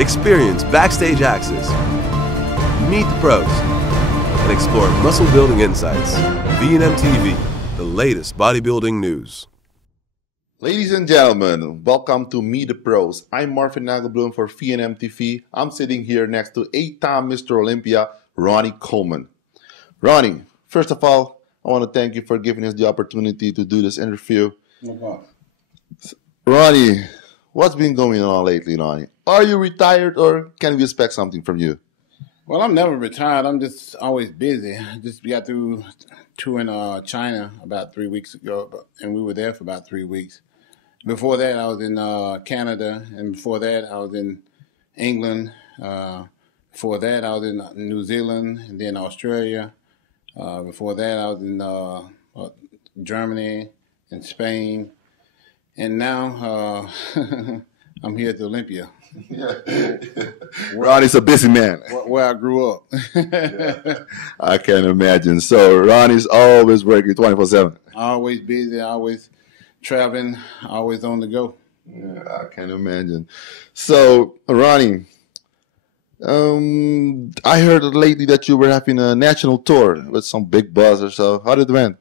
Experience backstage access, meet the pros, and explore muscle building insights. VNM-tv, the latest bodybuilding news. Ladies and gentlemen, welcome to Meet the Pros. I'm Marvin Nagelbloom for VNM-tv. I'm sitting here next to 8-time Mr. Olympia, Ronnie Coleman. Ronnie, first of all, I want to thank you for giving us the opportunity to do this interview. No problem. Ronnie, what's been going on lately, Ronnie? Are you retired or can we expect something from you? Well, I'm never retired. I'm just always busy. Just got through touring China about 3 weeks ago, and we were there for about 3 weeks. Before that, I was in Canada, and before that, I was in England. Before that, I was in New Zealand, and then Australia. Before that, I was in Germany and Spain. And now I'm here at the Olympia. Ronnie's a busy man. Where I grew up. Yeah, I can imagine. So Ronnie's always working 24/7. Always busy, always traveling, always on the go. Yeah, I can imagine. So Ronnie, I heard lately that you were having a national tour with some big buzz or so. How did it went?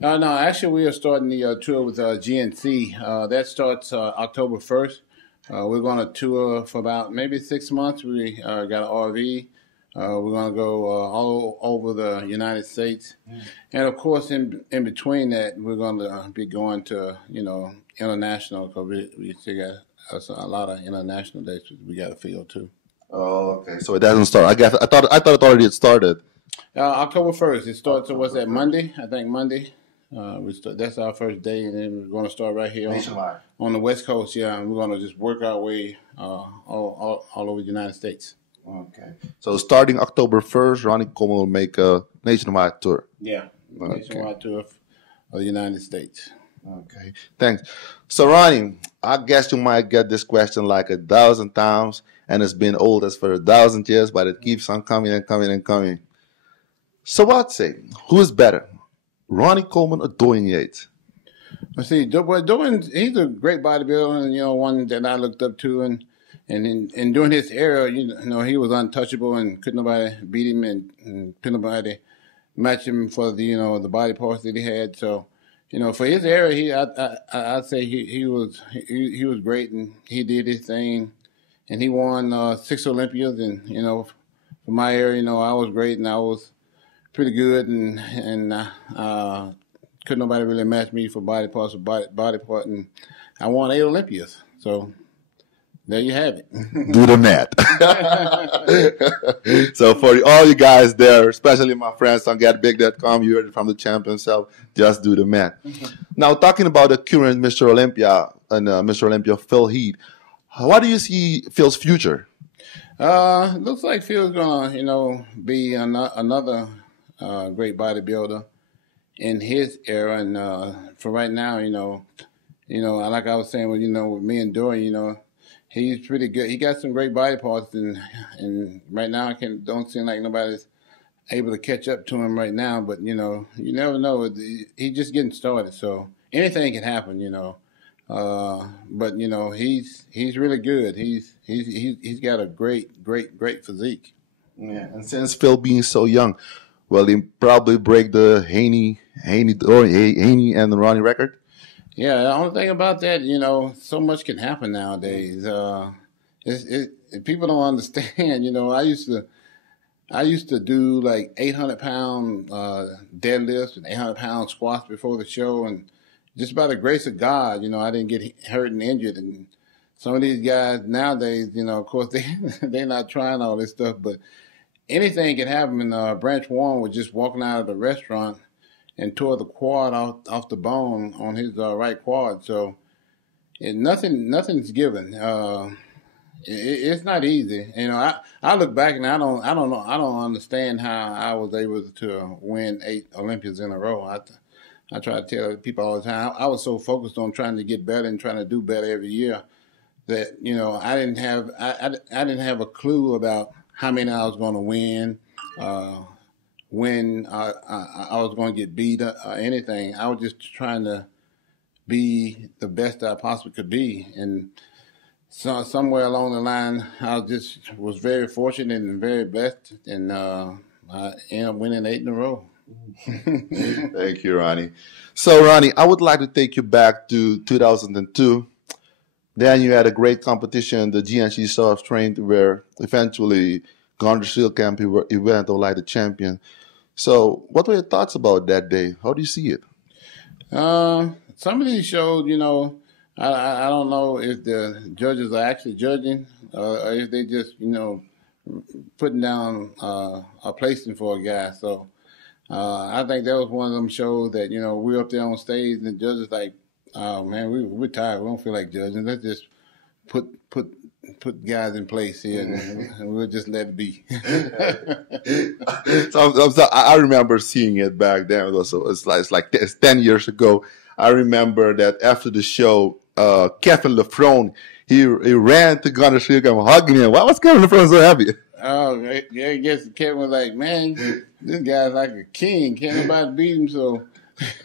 No, actually we are starting the tour with GNC. That starts October 1st. We're going to tour for about maybe 6 months. We got an RV. We're going to go all over the United States. And, of course, in between that, we're going to be going to, international, because we still got a lot of international dates we got to fill, too. Oh, okay. So it doesn't start. I thought it already had started. October 1st. It starts, what's that, Monday? I think Monday. That's our first day, and then we're going to start right here on the West Coast, and we're going to just work our way all over the United States. Okay. So starting October 1st, Ronnie Coleman will make a nationwide tour. Yeah, nationwide tour of the United States. Okay, thanks. So Ronnie, I guess you might get this question like 1,000 times, and it's been old as for 1,000 years, but it keeps on coming and coming and coming. So I'd say, who is better? Ronnie Coleman or Dwayne Yates? Let's see. Dwayne, he's a great bodybuilder, and one that I looked up to, and during his era, he was untouchable, and couldn't nobody beat him, and couldn't nobody match him for the the body parts that he had. So, for his era, I'd say he was great, and he did his thing, and he won 6 Olympias, and for my era, I was great, and I was pretty good, and couldn't nobody really match me for body parts or body part, and I won 8 Olympias. So there you have it. Do the math. So for all you guys there, especially my friends on GetBig.com, you heard it from the champ himself. Just do the math. Now talking about the current Mr. Olympia and Mr. Olympia Phil Heath, what do you see Phil's future? Looks like Phil's gonna be another great bodybuilder in his era, and for right now, like I was saying, with me and Dorian, he's pretty good. He got some great body parts, and right now don't seem like nobody's able to catch up to him right now. But you never know. He's just getting started, so anything can happen. But he's really good. He's got a great physique. Yeah, and since Phil being so young, will he probably break the Haney and Ronnie record? Yeah, the only thing about that, so much can happen nowadays. People don't understand. I used to do like 800-pound deadlifts and 800-pound squats before the show, and just by the grace of God, I didn't get hurt and injured. And some of these guys nowadays, of course, they're not trying all this stuff, but anything can happen. And Branch Warren was just walking out of the restaurant and tore the quad off the bone on his right quad. So nothing's given. It's not easy. I look back and I don't know. I don't understand how I was able to win 8 Olympias in a row. I try to tell people all the time. I was so focused on trying to get better and trying to do better every year that I didn't have a clue about how many I was going to win, when I was going to get beat or anything. I was just trying to be the best I possibly could be, and So somewhere along the line, I just was very fortunate and very blessed, and I ended up winning 8 in a row. Thank you, Ronnie. So, Ronnie, I would like to take you back to 2002. Then you had a great competition, the GNC Soft Train, where eventually Gondar Steel Camp event of like the champion. So, what were your thoughts about that day? How do you see it? Some of these shows, you know, I don't know if the judges are actually judging or if they just, you know, putting down a placing for a guy. So I think that was one of them shows that, you know, we're up there on stage and the judges like, oh man, we're tired. We don't feel like judging. Let's just put guys in place here and we'll just let it be. So I remember seeing it back then. It's like 10 years ago. I remember that after the show, Kevin Lefron, he ran to Gondar Steel Camp hugging him. Why was Kevin Lefron so happy? Oh, yeah, I guess Kevin was like, man, this guy's like a king. Can't nobody beat him, so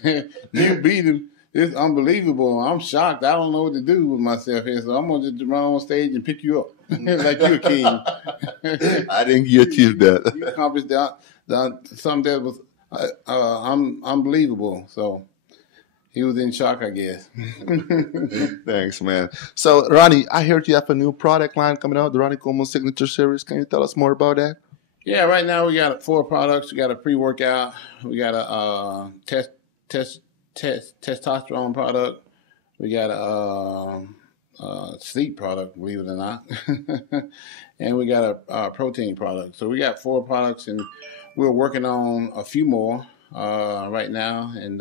you beat him. It's unbelievable. I'm shocked. I don't know what to do with myself here, so I'm going to just run on stage and pick you up like you're a king. I think you achieved that. You accomplished something that was unbelievable, so he was in shock, I guess. Thanks, man. So, Ronnie, I heard you have a new product line coming out, the Ronnie Coleman Signature Series. Can you tell us more about that? Yeah, right now we got 4 products. We got a pre-workout. We got a testosterone product. We got a sleep product, believe it or not. And we got a protein product. So we got 4 products, and we're working on a few more right now, and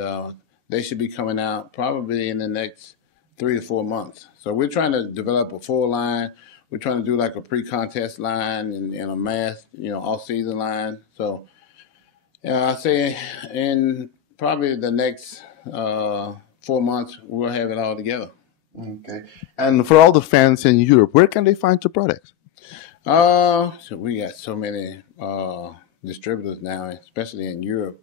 they should be coming out probably in the next 3 to 4 months. So we're trying to develop a full line. We're trying to do like a pre-contest line and a mass, you know, all-season line. So I say in probably the next 4 months, we'll have it all together. Okay. And for all the fans in Europe, where can they find your products? So we got so many distributors now, especially in Europe.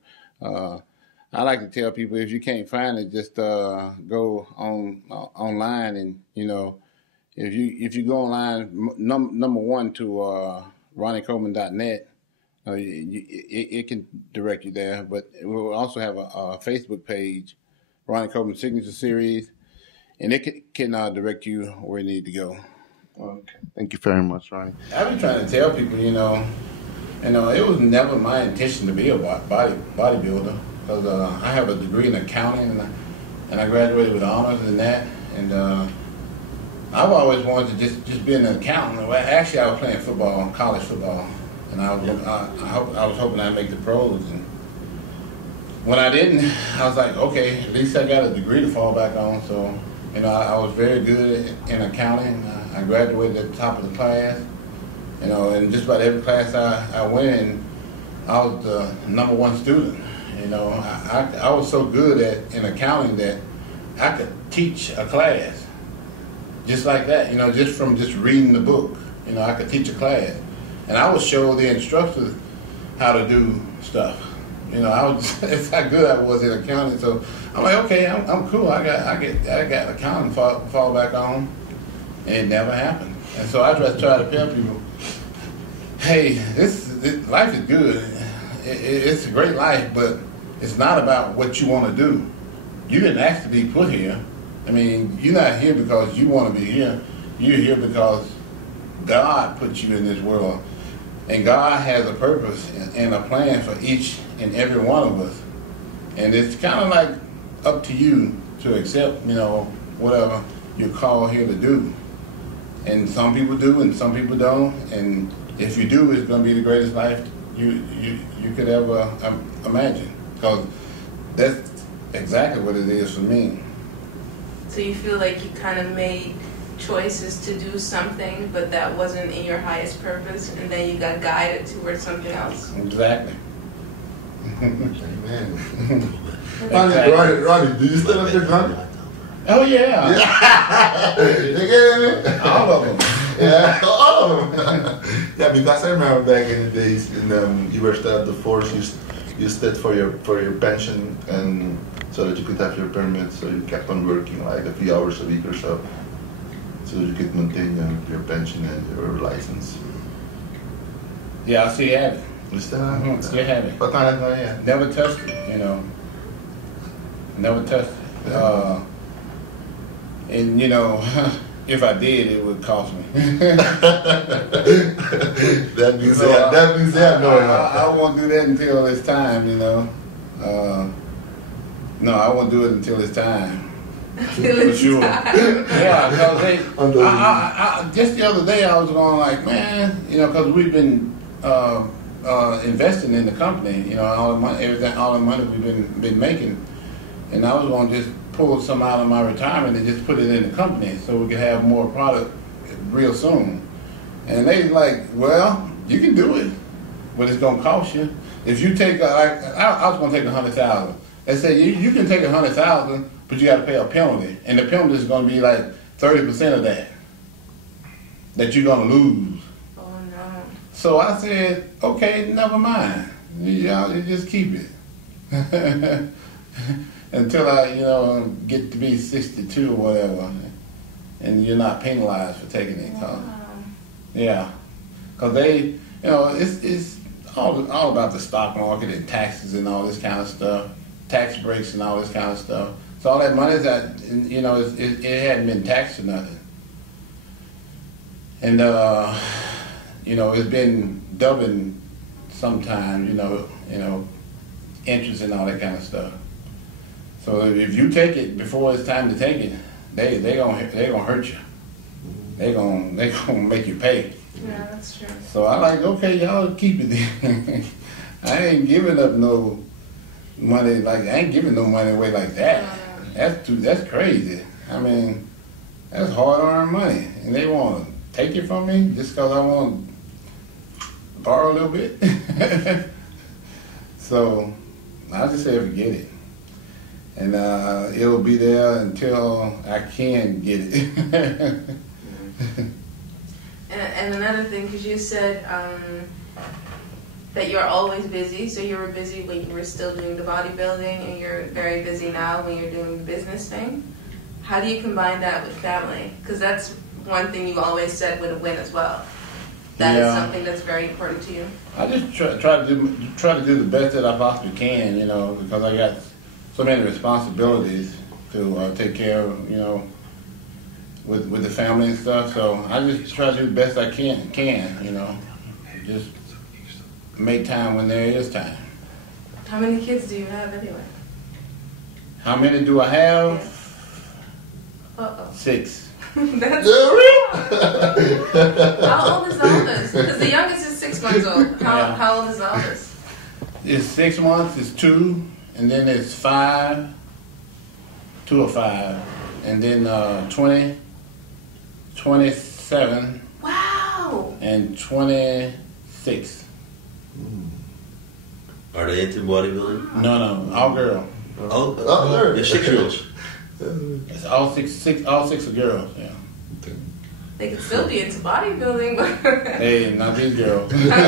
I like to tell people if you can't find it, just go online, and you know, if you go online, number one to RonnieColeman.net, it can direct you there. But we'll also have a Facebook page, Ronnie Coleman Signature Series, and it can direct you where you need to go. Okay. Thank you very much, Ronnie. I've been trying to tell people, you know, it was never my intention to be a bodybuilder. Because I have a degree in accounting, and I graduated with honors in that. And I've always wanted to just be an accountant. Well, actually, I was playing football, college football, and I was hoping I'd make the pros. And when I didn't, I was like, okay, at least I got a degree to fall back on. So, you know, I was very good in accounting. I graduated at the top of the class. You know, and just about every class I went in, I was the #1 student. You know, I was so good in accounting that I could teach a class just like that, you know, just from reading the book. You know, I could teach a class. And I would show the instructors how to do stuff. You know, it's how good I was in accounting. So I'm like, okay, I'm cool. I got accounting fall back on. And it never happened. And so I just try to tell people, hey, this life is good. It's a great life, but it's not about what you want to do. You didn't ask to be put here. I mean, you're not here because you want to be here. You're here because God put you in this world. And God has a purpose and a plan for each and every one of us. And it's kind of like up to you to accept, you know, whatever you're called here to do. And some people do and some people don't. And if you do, it's going to be the greatest life you could ever imagine. Because that's exactly what it is for me. So you feel like you kind of made choices to do something, but that wasn't in your highest purpose, and then you got guided towards something else? Exactly. Amen. Ronnie, do you still have your gun? Oh, yeah. All of them. Yeah, all of them. Yeah, because I remember back in the days, you were still at the force, you stayed for your pension, and so that you could have your permit, so you kept on working like a few hours a week or so. so you could maintain your pension and your license. Yeah, I still have it. You still have it? Still have it. What time are you? Never touched it, you know. Never touched it. And you know, if I did, it would cost me. That means I won't do that until it's time, you know. No, I won't do it until it's time. For sure. Yeah, because just the other day I was going like, man, you know, because we've been investing in the company, you know, all the money, everything, all the money we've been making, and I was going to just pull some out of my retirement and just put it in the company so we could have more product real soon. And they like, well, you can do it, but it's going to cost you. If you take, I was going to take 100,000. They said you can take 100,000, but you got to pay a penalty, and the penalty is going to be like 30% of that you're going to lose. Oh no. So I said, okay, never mind. Y'all just keep it. Until I, you know, get to be 62 or whatever, and you're not penalized for taking it. Wow. Yeah, because they, you know, it's all about the stock market and taxes and all this kind of stuff, tax breaks and all this kind of stuff. So all that money that, you know, it hadn't been taxed or nothing, and you know, it's been doubling sometimes, you know, interest and all that kind of stuff. So if you take it before it's time to take it, they gonna hurt you. They gonna make you pay. Yeah, that's true. So I like, okay, y'all keep it then. I ain't giving up no money like I ain't giving no money away like that. That's crazy. I mean, that's hard-earned money, and they want to take it from me just because I want to borrow a little bit. So I just say forget it. And it'll be there until I can get it. And another thing, because you said that you're always busy, so you were busy when you were still doing the bodybuilding, and you're very busy now when you're doing the business thing. How do you combine that with family? Because that's one thing you always said would win as well. That is something that's very important to you. I just try to do the best that I possibly can, you know, because I got so many responsibilities to take care of, you know, with the family and stuff. So I just try to do the best I can, you know, just make time when there is time. How many kids do you have anyway? How many do I have? Uh-oh. 6. That's How old is the oldest? Because the youngest is 6 months old. How old is the oldest? It's 6 months, it's 2, and then it's 5, 2 or 5, and then 20, 27, wow, and 26. Are they into bodybuilding? No, all girl. Oh, they're 6 girls. It's all six are girls. Yeah. They could still be into bodybuilding, but Hey, not these girls. Not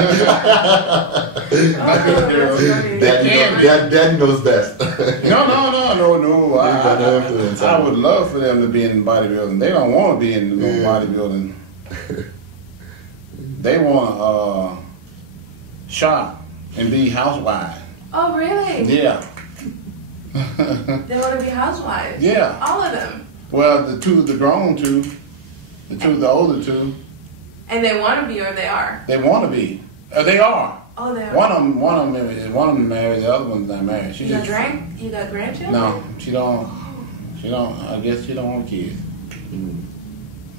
Oh, these girls. Daddy knows best. No. I would love for them to be in bodybuilding. They don't want to be in bodybuilding. They want to shop and be housewives. Oh, really? Yeah. They want to be housewives. Yeah. All of them. Well, the grown two, the older two. And they want to be, or they are. They want to be. They are. Oh, they are. One of them married. The other one's not married. You got grandchildren? No, she don't. I guess she don't want kids.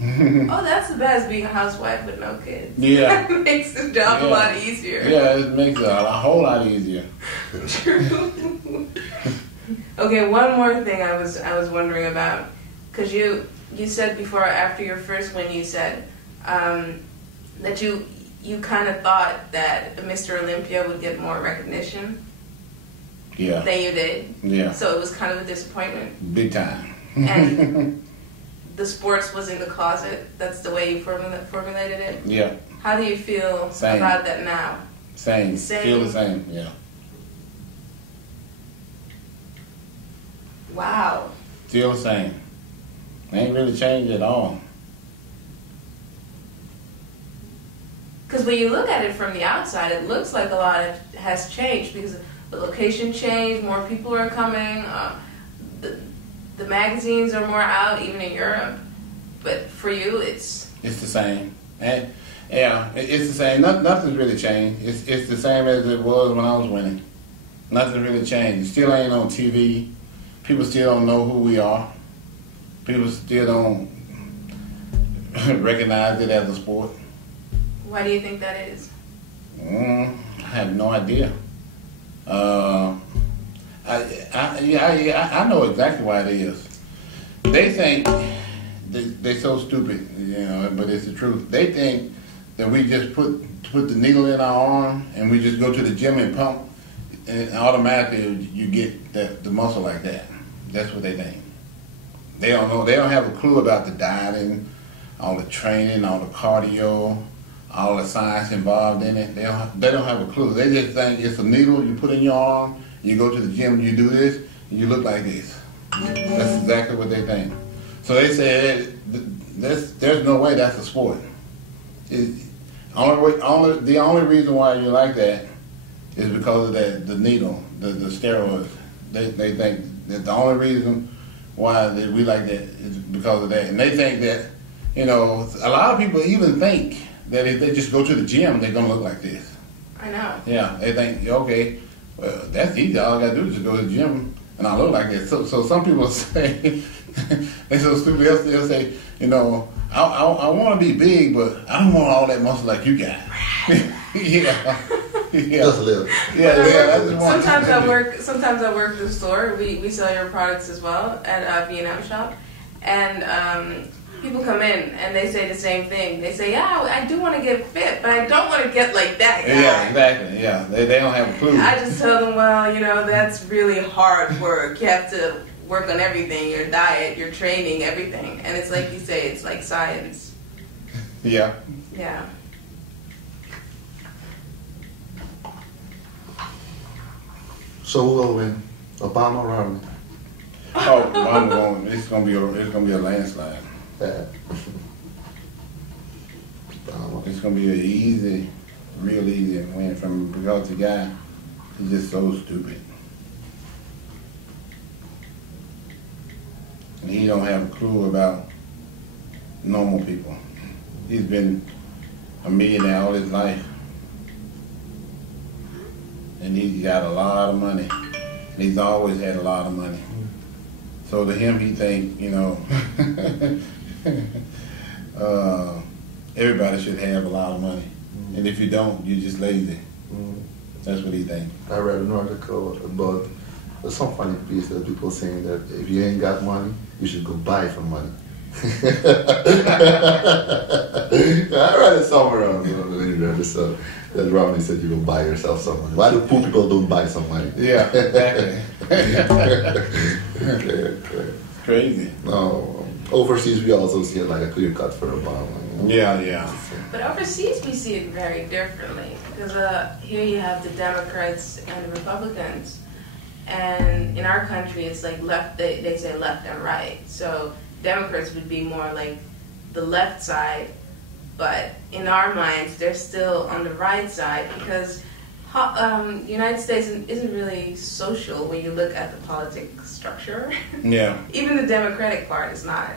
Oh, that's the best, being a housewife with no kids. Yeah. That makes the job a lot easier. Yeah, it makes it a whole lot easier. True. Okay, one more thing I was wondering about, because you said before, after your first win, you said that you kind of thought that Mr. Olympia would get more recognition than you did. Yeah. So it was kind of a disappointment. Big time. And the sports was in the closet. That's the way you formulated it. Yeah. How do you feel about that now? Same. Feel the same. Yeah. Wow. Still the same. Ain't really changed at all. because when you look at it from the outside, it looks like a lot has changed because the location changed, more people are coming, the magazines are more out, even in Europe. But for you, it's the same. And, yeah, it's the same. Nothing's really changed. It's the same as it was when I was winning. Nothing really changed. It still ain't on TV. People still don't know who we are. People still don't recognize it as a sport. Why do you think that is? I have no idea. I know exactly why it is. They think they're so stupid, but it's the truth. They think that we just put the needle in our arm and we just go to the gym and pump, and automatically you get the muscle like that. That's what they think. They don't know. They don't have a clue about the dieting, all the training, all the cardio, all the science involved in it. They don't have a clue. They just think it's a needle you put in your arm. You go to the gym, you do this, and you look like this. That's exactly what they think. So they say there's no way that's a sport. The only reason why you're like that is because of the needle, the steroids. They think that the only reason why we like that is because of that. And they think that, a lot of people even think that if they just go to the gym, they're going to look like this. I know. Yeah, they think, okay, well, that's easy. All I got to do is just go to the gym and I look like this. So some people say, they're so stupid, they'll say, I want to be big, but I don't want all that muscle like you got. Yeah. Just a little. Yeah. Sometimes I work the store. We sell your products as well at a VNM shop, and people come in and they say the same thing. They say, "Yeah, I do want to get fit, but I don't want to get like that guy." Yeah, exactly. Yeah, they don't have a clue. I just tell them, well, that's really hard work. You have to work on everything: your diet, your training, everything. And it's like you say, it's like science. Yeah. Yeah. So who will win? Obama or Romney? Oh, Obama won. It's gonna be a landslide. Yeah. It's gonna be an easy, real easy win because the guy is just so stupid. And he don't have a clue about normal people. He's been a millionaire all his life. And he's got a lot of money. And he's always had a lot of money. So to him, he think, everybody should have a lot of money. And if you don't, you're just lazy. That's what he thinks. I read an article about some funny piece that people saying that if you ain't got money, you should go buy some money. I read it somewhere else. That Ronnie said you go buy yourself some money. Why do poor people don't buy some money? Yeah, exactly. Okay. Crazy. No, overseas we also see it like a clear cut for Obama. Yeah. But overseas we see it very differently because here you have the Democrats and the Republicans, and in our country it's like left. They say left and right. So Democrats would be more like the left side. But in our minds, they're still on the right side because the United States isn't really social when you look at the political structure. Yeah. Even the Democratic part is not.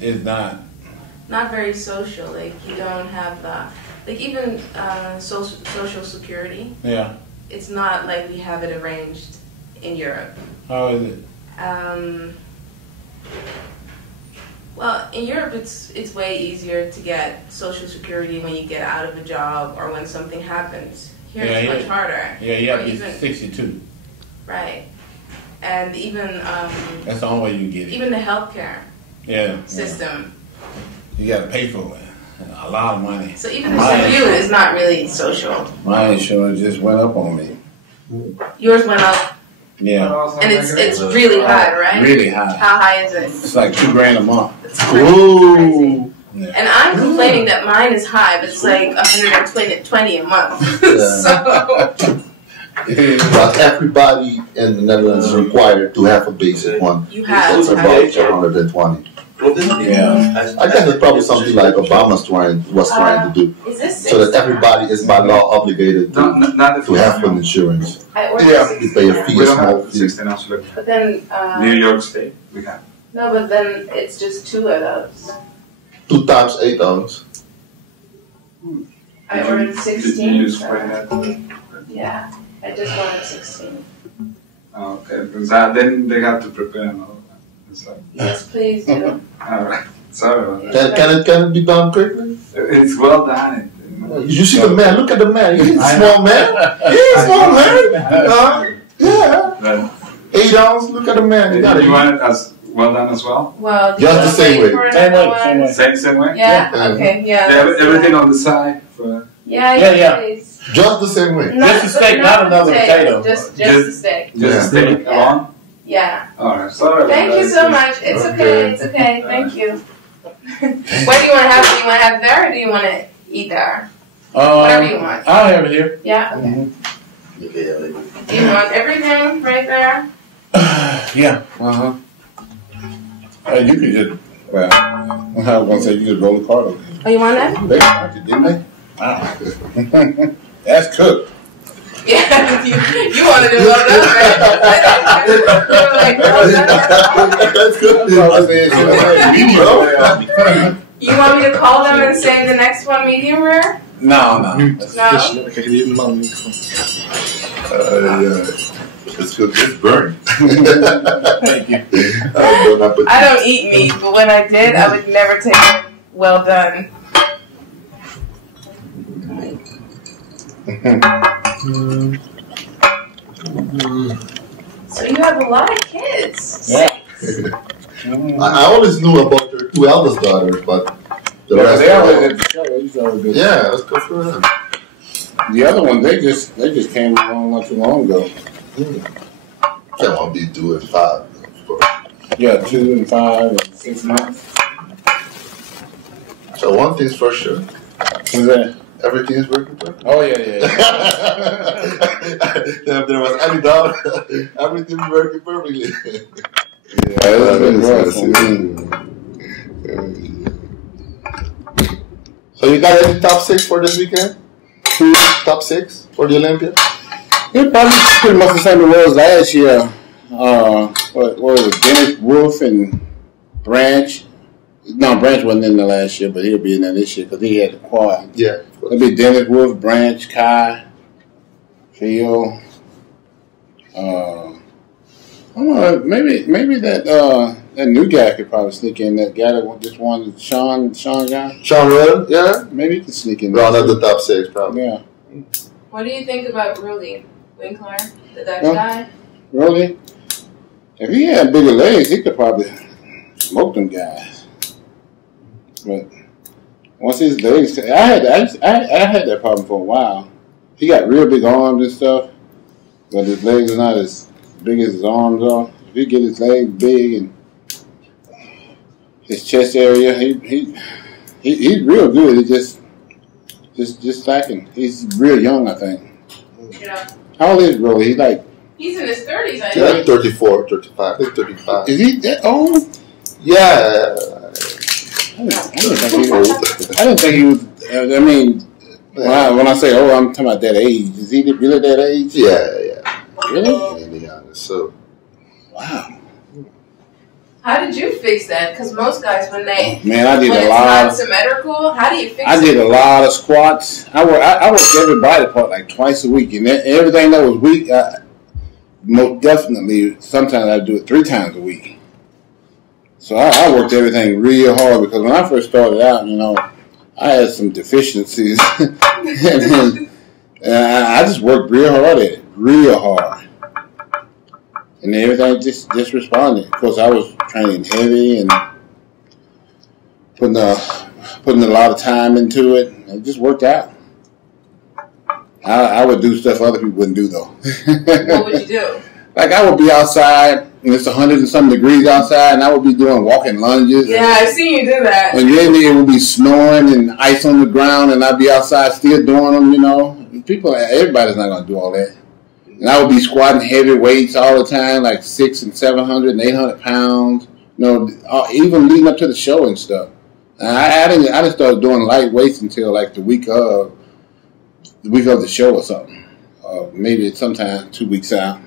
It's not. Not very social. Like you don't have even social security. Yeah. It's not like we have it arranged in Europe. How is it? Well, in Europe, it's way easier to get Social Security when you get out of a job or when something happens. Here, it's much harder. Yeah, you have to be 62. Right. And even... that's the only way you get it. Even the healthcare system. You got to pay for it. A lot of money. So even the review is not really social. My insurance just went up on me. Yours went up. Yeah. And it's really high, right? Really high. How high is it? It's like $2,000 a month. Ooh. Yeah. And I'm complaining that mine is high, but it's like $120 a month. So. But everybody in the Netherlands is required to have a basic one. You have. It's about 120. Yeah. I guess it's probably something like Obama's was trying to do, Is this so that everybody is by law obligated to have health insurance. You pay a fee, a small fee. 16 absolutely. But then New York State, we have. no, but then it's just 2 of those. 2 times 8 ounce. I ordered Did 16. you so- spray that? Yeah, I just wanted 16. Okay, because then they have to prepare and all that. It's like, Yes, please do. alright, sorry about that. Can it be done quickly? It's well done. You see the man, look at the man. He's a small man. He's a small man. Yeah. But 8 ounce, look at the man. He got you it. want it as well done as well? Well, do Just you the wanna same wait way. for Same another way, same one? way. Same way? Yeah, Yeah. okay, yeah. Yeah, let's do everything that. on the side. For, Yeah, Yeah, yeah. please. Just the same way. Just a steak, not another potato. Just Just- the steak. just Yeah. steak Yeah. along? Yeah. Alright, sorry about Thank that. you so much. It's okay. It's okay. Thank you. What do you want to have? Do you want to have there, or do you want to eat there? Whatever you want. I'll have it here. Yeah. Okay. Do you want everything right there? Yeah. You could just, well, I was going to say you just roll the card over. Oh, you want that? They started, didn't they? Wow. That's cooked. Yeah. You wanted to well done, right? Like, well done. That's good. You want me to call them and say the next one medium rare? No. No. It's good. It's burned. Thank you. I don't eat meat, but when I did, I would never take it well done. So you have a lot of kids. Yeah. I always knew about your 2 eldest daughters, but the rest They are always all- at the show. They used to always be- Yeah, that's good for them. The other ones, they just came along not too long ago. Can't want to be 2 and 5. Of course. Yeah, 2 and 5 and 6 months. So one thing's for sure, What's that? everything is working perfect. Oh, yeah. If there was any doubt, everything is working perfectly. It's been rough for me. So you got any top 6 for this weekend? 2 top 6 for the Olympia? It probably pretty much the same as it was last year. What was it? Dennis Wolf and Branch. No, Branch wasn't in there last year, but he'll be in there this year because he had the quad. Yeah. It'll be Dennis Wolf, Branch, Kai, Phil. I don't know, maybe that new guy could probably sneak in. That guy that just won, Sean guy. Sean Redden, yeah? Maybe he could sneak in there. Round up the top 6, probably. Yeah. What do you think about Rudy Winkler, the Dutch Huh? guy? Really? If he had bigger legs, he could probably smoke them guys. But once his legs, I had that problem for a while. He got real big arms and stuff, but his legs are not as big as his arms are. If he get his legs big and his chest area, he's real good. It's just lacking. He's real young, I think. Yeah. How old is Rolly? He's in his 30s, I Yeah, think. 34, 35. I think 35. Is he that old? Yeah. I didn't think he was. I mean, when I say old, I'm talking about that age. Is he really that age? Yeah. Really? To be honest, so. Wow. How did you fix that? Because most guys, when I did when a it's lot. not symmetrical, how do you fix I it? did a lot of squats. I worked every body part like twice a week, and everything that was weak, most definitely. Sometimes I do it 3 times a week. So I worked everything real hard because when I first started out, I had some deficiencies, and I just worked real hard at it, real hard. And everything just responded. Of course, I was training heavy and putting a lot of time into it. It just worked out. I would do stuff other people wouldn't do, though. What would you do? Like I would be outside, and it's 100 and some degrees outside, and I would be doing walking lunges. Yeah, I've seen you do that. And then it would be snowing and ice on the ground, and I'd be outside still doing them, Everybody's not going to do all that. And I would be squatting heavy weights all the time, like 600 and 700 and 800 pounds, even leading up to the show and stuff. I didn't start doing light weights until like the week of the show or something. Maybe sometime 2 weeks out.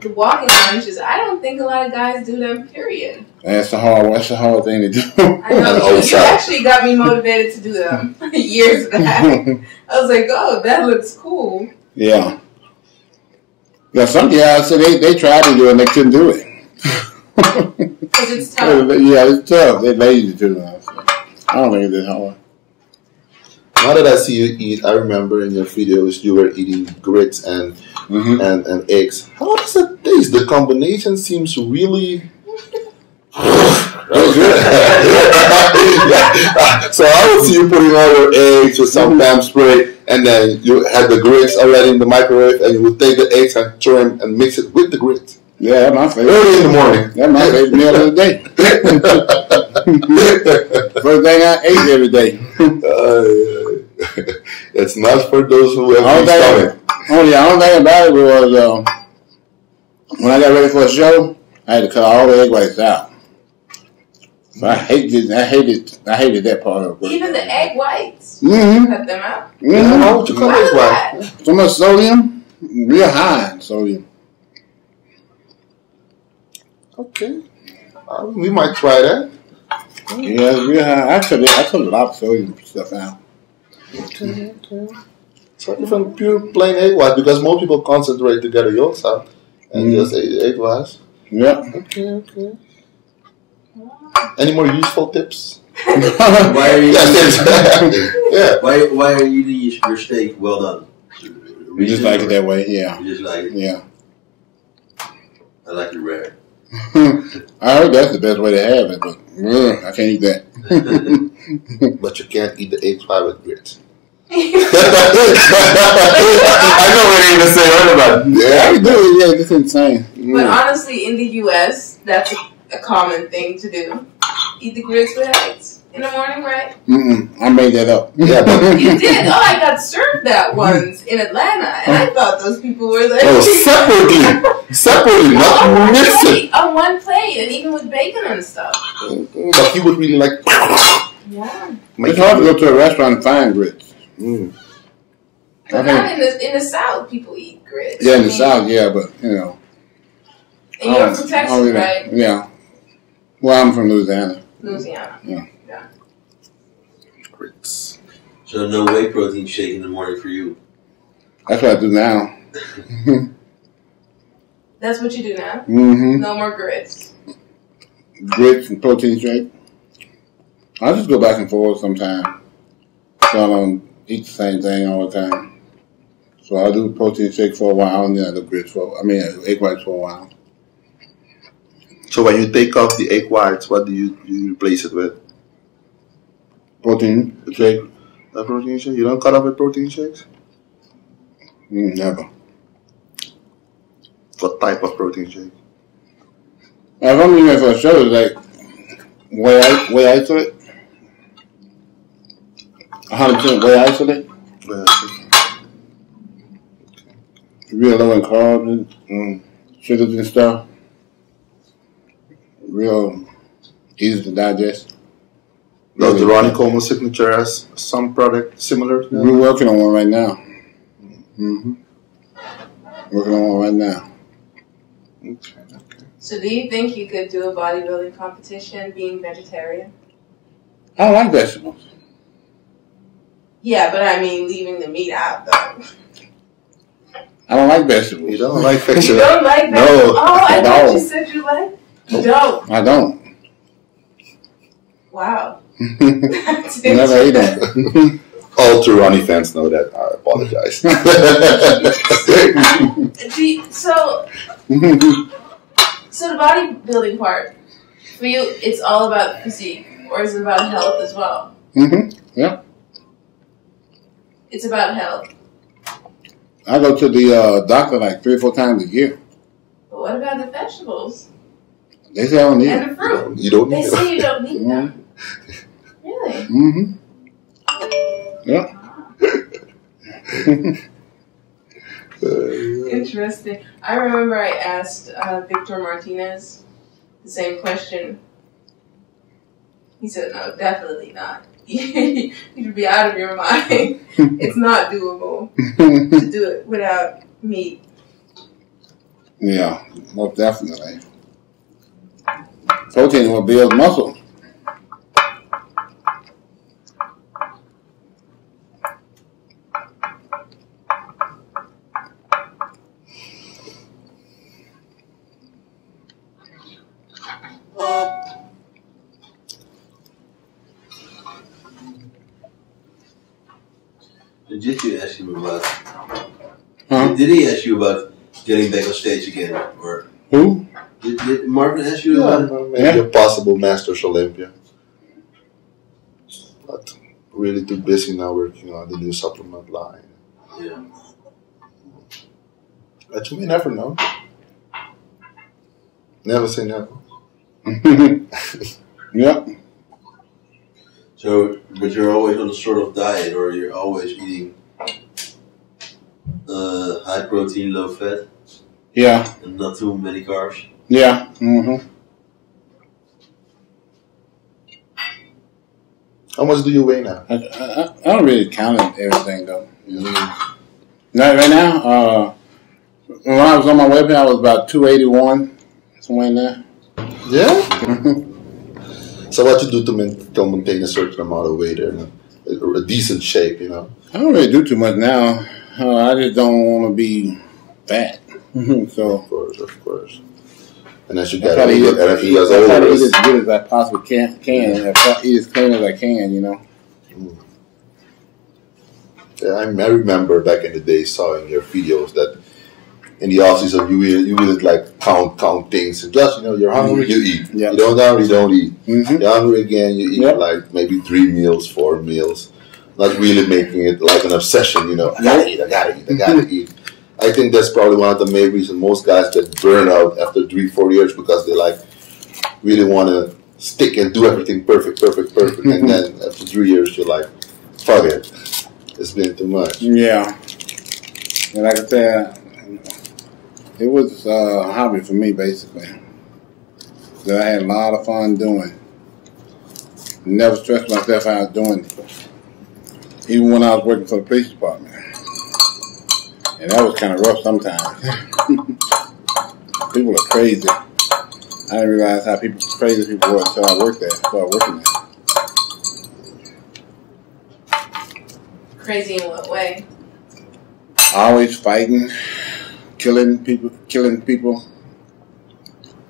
The walking lunges, I don't think a lot of guys do them, period. That's the hard thing to do. I know, you actually got me motivated to do them years back. I was like, oh, that looks cool. Yeah. Yeah, some guys said they tried to do it and they couldn't do it. Because it's tough. Yeah, it's tough. They're lazy to do that. I don't think it's that hard. Now that I see you eat, I remember in your videos you were eating grits and eggs. How does it taste? The combination seems really. So I would see you putting all your eggs with some Pam spray, and then you had the grits already in the microwave, and you would take the eggs and throw them and mix it with the grits. Yeah, that's my favorite. Early in the morning. That's my favorite meal of the day. First thing I ate every day. It's not for those who have been stomach. The only thing about it was when I got ready for a show, I had to cut all the egg whites out. So I hated that part of it. Even the egg whites? Mm-hmm. Cut them out? Mm-hmm. Why would you cut egg whites? So much sodium, real high in sodium. Okay. We might try that. Yeah, it's real high. I cut a lot of sodium stuff out. Okay. So from pure plain egg white, because most people concentrate to get the yolks out and just eat egg whites. Yeah. Okay. Any more useful tips? Why are you Why are you eating your steak well done? We just like it that way, yeah. You just like it? Yeah. I like it rare. I heard that's the best way to have it, but I can't eat that. But you can't eat the egg white with grits. I know what you're gonna say, right about it. Yeah, I do. Yeah, it's insane. But honestly, in the U.S., that's a common thing to do. Eat the grits with eggs in the morning, right? I made that up. Yeah, but You did? Oh, I got served that once in Atlanta, and I thought those people were like... separately, not mixing. On one plate, and even with bacon and stuff. But he would really like. Yeah. It's hard to go to a restaurant and find grits. But not in the South, people eat grits. Yeah, in the South, yeah, but you know. And you're from Texas, right? Yeah. Well, I'm from Louisiana. Louisiana. Yeah. Grits. So no whey protein shake in the morning for you. That's what I do now. That's what you do now? Mm-hmm. No more grits. Grits and protein shake. I just go back and forth sometimes. So I don't eat the same thing all the time. So I do protein shake for a while, and then I do egg whites for a while. So when you take off the egg whites, what do you replace it with? Protein shake? A protein shake? You don't cut off with protein shakes? Never. What type of protein shake? If I'm eating it for a show, it's like whey isolate. 100% whey isolate. Real low in carbs and sugars and stuff. Real easy to digest. Does the Ronnie Coleman signature has some product similar to that? We're working on one right now. Working on one right now. Okay. So do you think you could do a bodybuilding competition being vegetarian? I don't like vegetables. Yeah, but I mean leaving the meat out though. I don't like vegetables. You don't like vegetables? You don't like vegetables? No. Oh, I thought No. you said you like. You don't. I don't. Wow. Never ate them. All true Ronnie fans know that. I apologize. So the bodybuilding part, for you, it's all about physique, or is it about health as well? Yeah. It's about health. I go to the doctor like 3 or 4 times a year. But what about the vegetables? They say I don't need And it. the fruit? You don't They need say you don't need them. Really? Yeah. Interesting. I remember I asked Victor Martinez the same question. He said, no, definitely not. You should be out of your mind. It's not doable to do it without meat. Yeah, most definitely. Protein will build muscle. Did you ask him about? Huh? Did he ask you about getting back on stage again, or Who? did Marvin ask you about it? Maybe a possible Masters Olympia. But really too busy now working on the new supplement line. Yeah. But you may never know. Never say never. Yep. So, but you're always on a sort of diet, or you're always eating high protein, low fat, Yeah. and not too many carbs. Yeah. Mm-hmm. How much do you weigh now? I don't really count everything though. Not right now. When I was on my way, I was about 281, somewhere in there. Yeah? So what you do to maintain a certain amount of weight and a decent shape, you know? I don't really do too much now. I just don't want to be fat. So Of course. And as you I get try to eat older, and he has I try to older, eat as good as I possibly can. I try to eat as clean as I can, you know. yeah, I remember back in the day saw in your videos that in the off season you really like count things and just you're hungry you eat. Yeah. You don't hungry, you don't eat. Mm-hmm. You're hungry again, you eat Yep. like maybe 3 meals, 4 meals. Not really making it like an obsession, I gotta eat, I gotta eat. I think that's probably one of the main reasons most guys get burned out after 3-4 years because they like really want to stick and do everything perfect. And then after 3 years you're like, fuck it. It's been too much. Yeah. And like I said, it was a hobby for me, basically, that I had a lot of fun doing. Never stressed myself out doing it. Even when I was working for the police department. And that was kind of rough sometimes. People are crazy. I didn't realize how crazy people were until I worked there, started working there. Crazy in what way? Always fighting, killing people,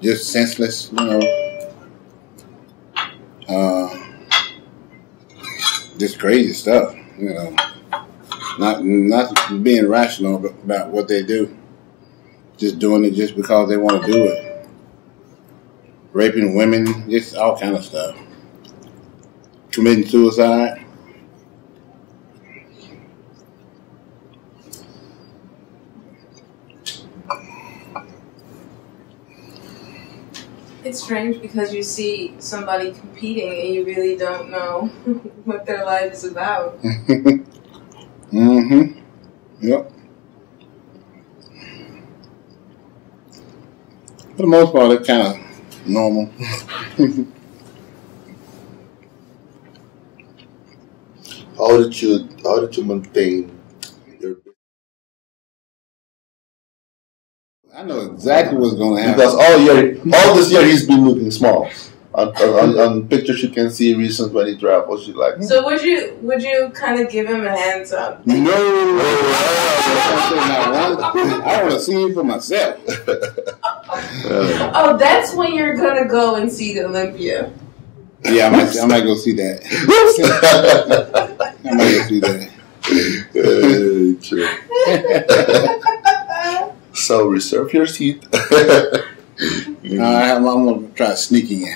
just senseless, just crazy stuff, not being rational about what they do, just doing it just because they want to do it, raping women, just all kind of stuff, committing suicide. It's strange because you see somebody competing and you really don't know what their life is about. Mm-hmm. Yep. For the most part, it's kind of normal. How did you maintain your? I know exactly what's going to happen. Because all this year he's been looking small. On pictures you can see recent when he travels, you like. So would you kind of give him a hands up? No, I want to see it for myself. Oh, that's when you're gonna go and see the Olympia. Yeah, I might go see that. I might go see that. True. So reserve your seat. I'm going to try sneaking in.